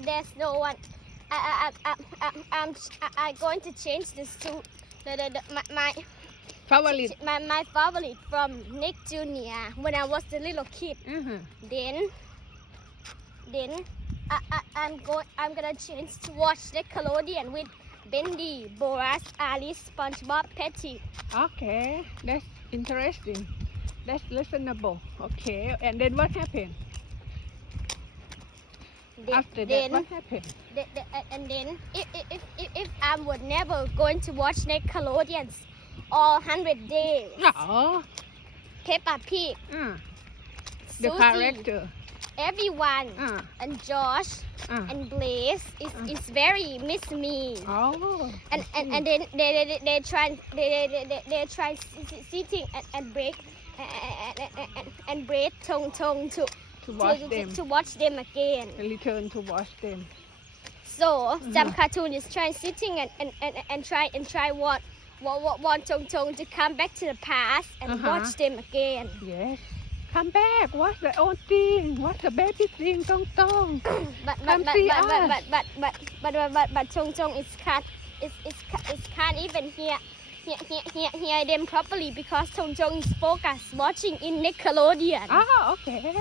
There's no one. I'm going to change this to my favorite my favorite from Nick Jr. when I was a little kid. Then I'm gonna change to watch Nickelodeon with Bendy, Boras, Alice, SpongeBob, Patty. Okay, that's interesting. That's listenable. Okay, and then what happened? After that, what happened? And then if I would never going to watch Nickelodeons all 100 days. Oh, Peppa Pig, the Susie, character. everyone, and Josh and Blaze is very miss me. Oh, And then they try sitting and break and break Tong to watch them. to watch them again. Return to watch them. So some cartoon is trying sitting and try want Tong to come back to the past and watch them again. Yes. Come back. Watch the old thing. Watch the baby thing. Tong. But Tong is can't even hear them properly because Tong is focused watching in Nickelodeon. Ah, okay.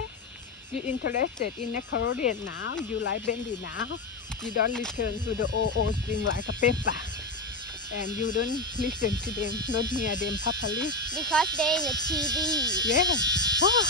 You interested in Nickelodeon now? You like Bendy now? You don't return to the old thing like a Peppa. And you don't listen to them, not hear them properly. Because they're in the TV. Yeah. Oh.